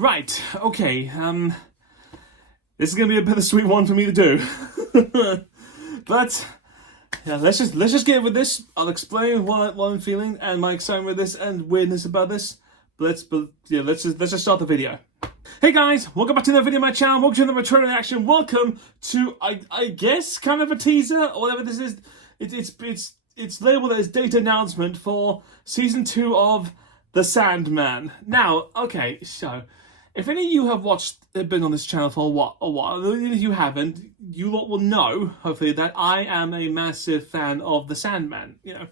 Right, okay, this is gonna be a bittersweet one for me to do. But yeah, let's just get with this. I'll explain what I'm feeling and my excitement with this and weirdness about this. Let's just start the video. Hey guys, welcome back to another video on my channel. Welcome to the return reaction. Welcome to I guess kind of a teaser or whatever this is. It's labeled as date announcement for season 2 of the Sandman. Now, okay, so if any of you have been on this channel for a while, if you haven't, you lot will know, hopefully, that I am a massive fan of the Sandman. Yeah,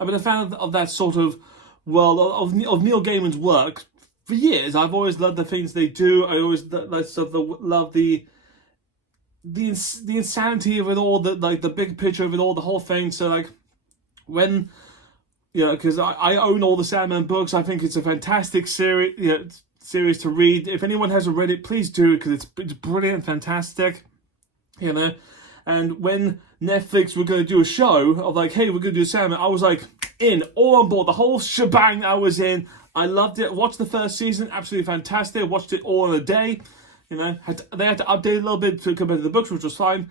I've been a fan of that sort of world of Neil Gaiman's work for years. I've always loved the things they do. I always love the insanity of it all, the big picture of it all, the whole thing. So like when because I own all the Sandman books, I think it's a fantastic series to read. If anyone hasn't read it, please do, because it's brilliant, fantastic. And when Netflix were going to do a show of like, hey, we're going to do Sandman, I was like all on board, the whole shebang. I was in. I loved it. Watched the first season, absolutely fantastic. Watched it all in a day. They had to update a little bit compared to the books, which was fine.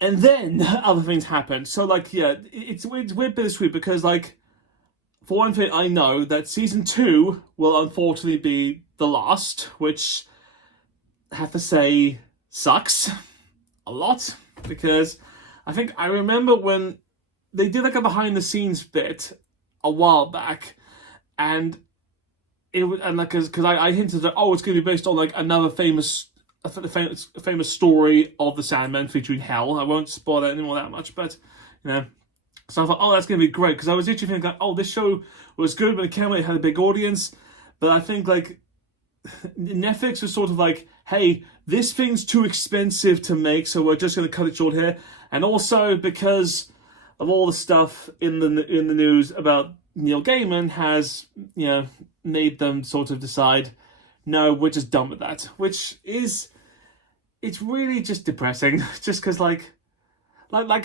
And then other things happened. So like, yeah, it's weird bittersweet, because like, for one thing, I know that season 2 will unfortunately be the last, which I have to say sucks a lot, because I remember when they did like a behind the scenes bit a while back, and it was, and like, because I hinted that, it's going to be based on like another famous story of the Sandman featuring Hell. I won't spoil that anymore that much, but so I thought, that's going to be great, because I was literally thinking, like, this show was good when it came out, it had a big audience, but I think like Netflix was sort of like, hey, this thing's too expensive to make, so we're just going to cut it short here. And also because of all the stuff in the news about Neil Gaiman has made them sort of decide, no, we're just done with that, which is, it's really just depressing, just because like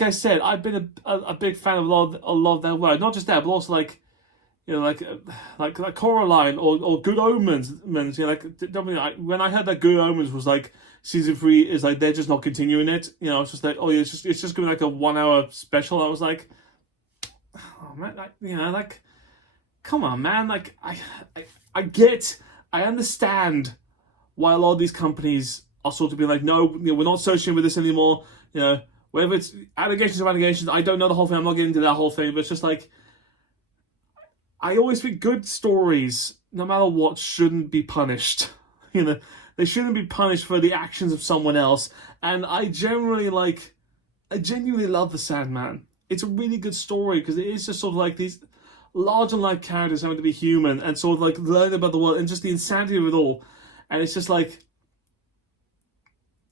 I said, I've been a big fan of a lot of their work, not just that, but also like Coraline or Good Omens. When I heard that Good Omens was like season 3 is like they're just not continuing it, it's just like, it's just gonna be like a 1 hour special. I was like, oh man, come on, man, I understand why a lot of these companies are sort of being like, no, we're not associating with this anymore. Whether it's allegations or allegations, I don't know the whole thing. I'm not getting into that whole thing, but it's just like, I always think good stories, no matter what, shouldn't be punished. They shouldn't be punished for the actions of someone else. And I genuinely love the Sandman. It's a really good story, because it is just sort of like these larger-than-life characters having to be human and sort of like learn about the world and just the insanity of it all. And it's just like,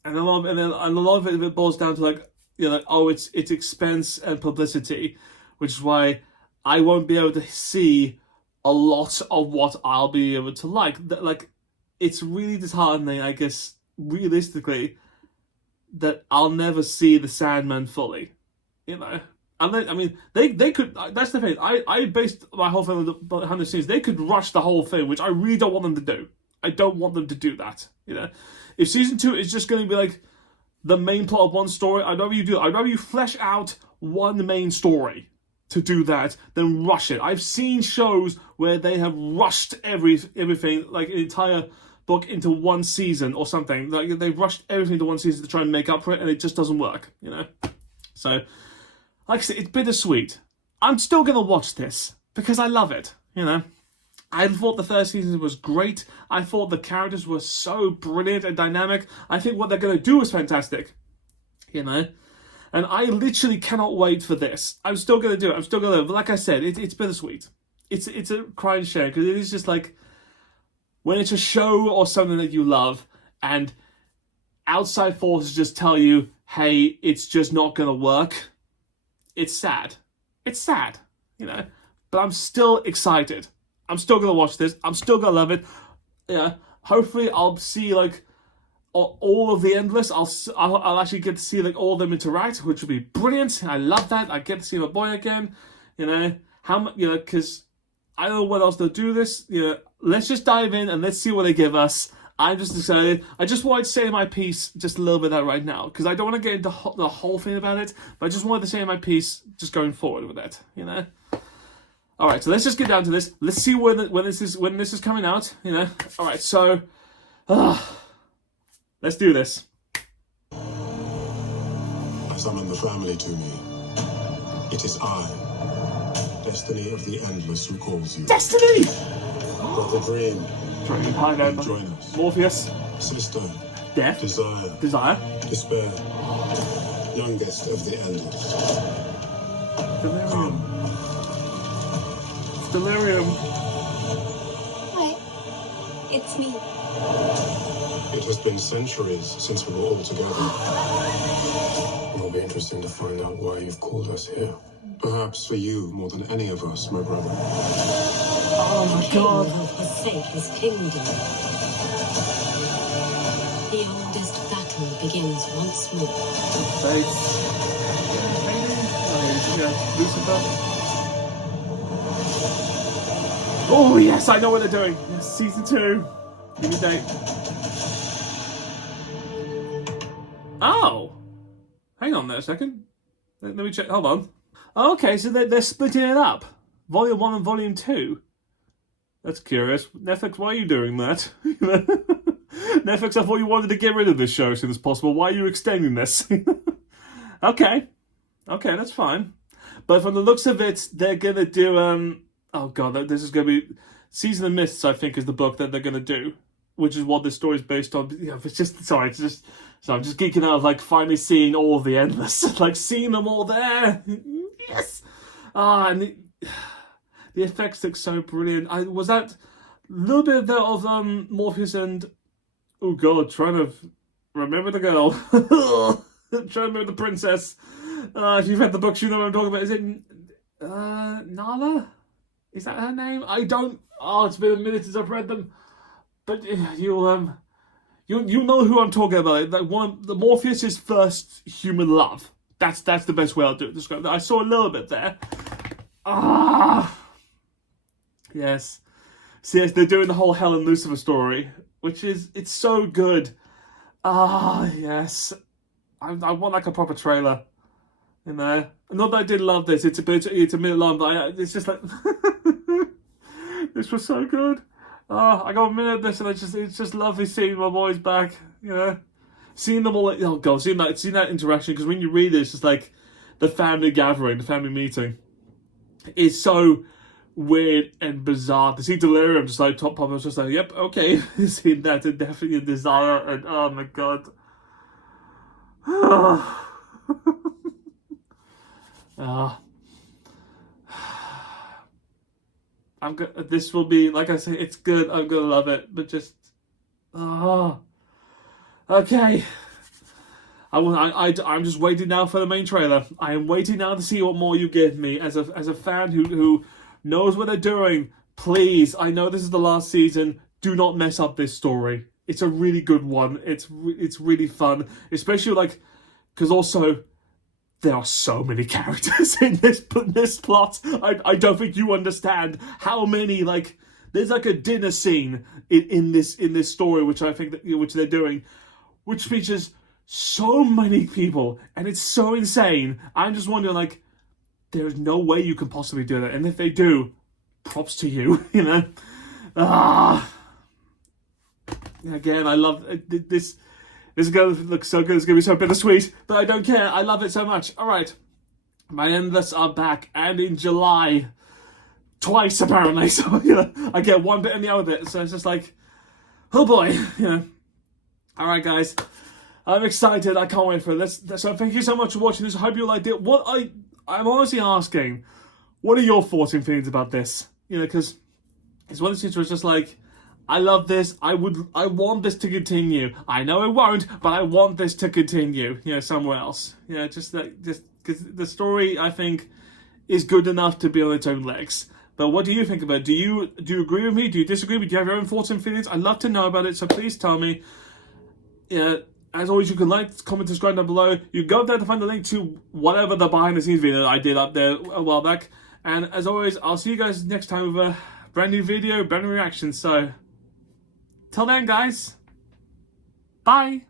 and a lot of it boils down to like, it's expense and publicity, which is why I won't be able to see a lot of what I'll be able to like. It's really disheartening, I guess, realistically, that I'll never see the Sandman fully. They could. That's the thing. I based my whole thing on behind the scenes. They could rush the whole thing, which I really don't want them to do. I don't want them to do that. If season 2 is just going to be like the main plot of one story, I'd rather you do it. I'd rather you flesh out one main story to do that than rush it. I've seen shows where they have rushed everything, like an entire book into one season or something. Like they've rushed everything into one season to try and make up for it, and it just doesn't work. So, like I said, it's bittersweet. I'm still gonna watch this because I love it. I thought the first season was great. I thought the characters were so brilliant and dynamic. I think what they're going to do is fantastic. And I literally cannot wait for this. I'm still going to do it. I'm still going to. But like I said, it's bittersweet. It's a crying shame, because it is just like when it's a show or something that you love and outside forces just tell you, hey, it's just not going to work. It's sad. It's sad, But I'm still excited. I'm still going to watch this. I'm still going to love it. Hopefully I'll see like all of the Endless. I'll actually get to see like all of them interact, which would be brilliant. I love that. I get to see my boy again. How much, because I don't know what else they'll do this. let's just dive in and let's see what they give us. I'm just excited. I just wanted to say my piece just a little bit there right now, because I don't want to get into the whole thing about it, but I just wanted to say my piece just going forward with it, you know? Alright, so let's just get down to this. Let's see when this is coming out, you know? Alright, so... let's do this. Summon the family to me. It is I, Destiny of the Endless, who calls you. Destiny! Brother Dream, join us. Morpheus. Sister, Death. Desire. Despair. Youngest of the Endless. Delirium. Come. It's Delirium. What? It's me. It has been centuries since we were all together. It will be interesting to find out why you've called us here. Perhaps for you more than any of us, my brother. Oh my God. King will forsake his kingdom. The oldest battle begins once more. Thanks. Yeah, Lucifer. Oh yes, I know what they're doing. Yes, season 2. Give me a date. Oh! Hang on there a second. Let me check. Hold on. Okay, so they're splitting it up. Volume 1 and Volume 2. That's curious. Netflix, why are you doing that? Netflix, I thought you wanted to get rid of this show as soon as possible. Why are you extending this? Okay. Okay, that's fine. But from the looks of it, they're going to do... oh, God, this is going to be... Season of Mists, I think, is the book that they're going to do, which is what this story is based on. Yeah, it's just... Sorry, it's just... So I'm just geeking out of, like, finally seeing all of the Endless. Like, seeing them all there. Yes! And the effects look so brilliant. Was that a little bit there of Morpheus and... Oh, God, trying to remember the girl. Trying to remember the princess. If you've read the books, you know what I'm talking about. Is it Nala? Is that her name? I don't... Oh, it's been a minute since I've read them. But you'll know who I'm talking about. Like the Morpheus' first human love. That's the best way I'll describe it. I saw a little bit there. Yes. So yes, they're doing the whole Hell and Lucifer story, which it's so good. Yes. I want like a proper trailer. You know, not that I did love this. It's a minute long, but it's just like this was so good. I got a minute of this, and it's just lovely seeing my boys back. You know, seeing them all. Oh God, seeing that interaction. Because when you read it, it's just like the family gathering, the family meeting. It's so weird and bizarre to see Delirium just like top pop. I was just like, yep, okay. Seeing that, and definitely a Desire, and oh my God. This will be, like I say, it's good. I'm gonna love it, but just okay. I'm just waiting now for the main trailer. I am waiting now to see what more you give me as a fan who knows what they're doing. Please, I know this is the last season. Do not mess up this story. It's a really good one. It's really fun, especially like because also. There are so many characters in this plot. I don't think you understand how many, like, there's like a dinner scene in this story, which I think which they're doing, which features so many people, and it's so insane. I'm just wondering, like, there's no way you can possibly do that, and if they do, props to you, you know. Again, I love this. This is going to look so good. It's going to be so bittersweet. But I don't care. I love it so much. All right. My Endless are back. And in July. Twice, apparently. So, you know, I get one bit and the other bit. So it's just like, oh boy. You know. All right, guys. I'm excited. I can't wait for this. So thank you so much for watching this. I hope you liked it. I'm honestly asking, what are your thoughts and feelings about this? You know, because it's one of the things where it's just like, I love this. I want this to continue. I know it won't, but I want this to continue. You know, somewhere else. Yeah, just because the story I think is good enough to be on its own legs. But what do you think about it? Do you agree with me? Do you disagree? Do you have your own thoughts and feelings? I'd love to know about it. So please tell me. Yeah. As always, you can like, comment, subscribe down below. You can go up there to find the link to whatever the behind the scenes video I did up there a while back. And as always, I'll see you guys next time with a brand new video, brand new reaction. So, till then, guys, bye.